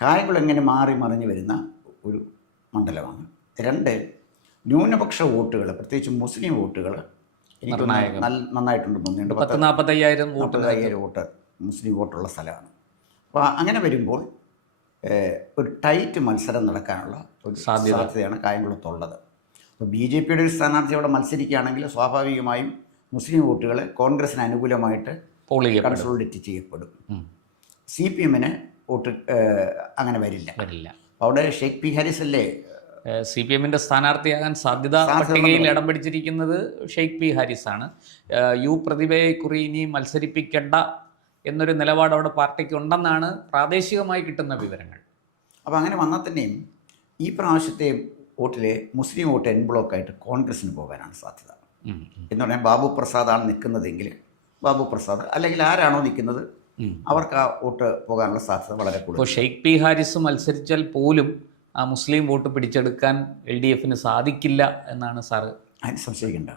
കായംകുളം ഇങ്ങനെ മാറി മറിഞ്ഞ് വരുന്ന ഒരു മണ്ഡലമാണ്. 2, ന്യൂനപക്ഷ വോട്ടുകൾ, പ്രത്യേകിച്ച് മുസ്ലിം വോട്ടുകൾ എനിക്ക് നന്നായിട്ടുണ്ടെന്ന് തോന്നുന്നുണ്ട്. 40,000-45,000 വോട്ട് മുസ്ലിം വോട്ടുള്ള സ്ഥലമാണ്. അപ്പോൾ അങ്ങനെ വരുമ്പോൾ ഒരു ടൈറ്റ് മത്സരം നടക്കാനുള്ള ഒരു സാധ്യതയാണ് കായംകുളത്തുള്ളത്. അപ്പോൾ BJP ഒരു സ്ഥാനാർത്ഥി അവിടെ മത്സരിക്കുകയാണെങ്കിൽ സ്വാഭാവികമായും മുസ്ലിം വോട്ടുകൾ കോൺഗ്രസിന് അനുകൂലമായിട്ട് കൺസോളിഡേറ്റ് ചെയ്യപ്പെടും. CPM വോട്ട് അങ്ങനെ വരില്ല. അവിടെ ഷെയ്ഖ് പി ഹാരിസ് അല്ലേ CPM സ്ഥാനാർത്ഥിയാകാൻ സാധ്യത പട്ടികയിൽ ഇടം പിടിച്ചിരിക്കുന്നത് ഷെയ്ഖ് പി ഹാരിസ് ആണ്. പ്രതിഭയെ കുറി ഇനി മത്സരിപ്പിക്കേണ്ട എന്നൊരു നിലപാട് അവിടെ പാർട്ടിക്ക് ഉണ്ടെന്നാണ് പ്രാദേശികമായി കിട്ടുന്ന വിവരങ്ങൾ. അപ്പോൾ അങ്ങനെ വന്നാൽ തന്നെയും ഈ പ്രാവശ്യത്തെ വോട്ടിലെ മുസ്ലിം വോട്ട് എൻ ബ്ലോക്കായിട്ട് കോൺഗ്രസിന് പോകാനാണ് സാധ്യത. എന്ന് പറഞ്ഞാൽ ബാബു പ്രസാദാണ് നിൽക്കുന്നതെങ്കിൽ ബാബു പ്രസാദ് അല്ലെങ്കിൽ ആരാണോ നിൽക്കുന്നത് അവർക്ക് ആ വോട്ട് പോകാനുള്ള സാധ്യത വളരെ കൂടുതൽ. ഷെയ്ഖ് പി ഹാരിസ് മത്സരിച്ചാൽ പോലും ആ മുസ്ലിം വോട്ട് പിടിച്ചെടുക്കാൻ LDF സാധിക്കില്ല എന്നാണ് സാറ്. അതിന് സംശയിക്കേണ്ട.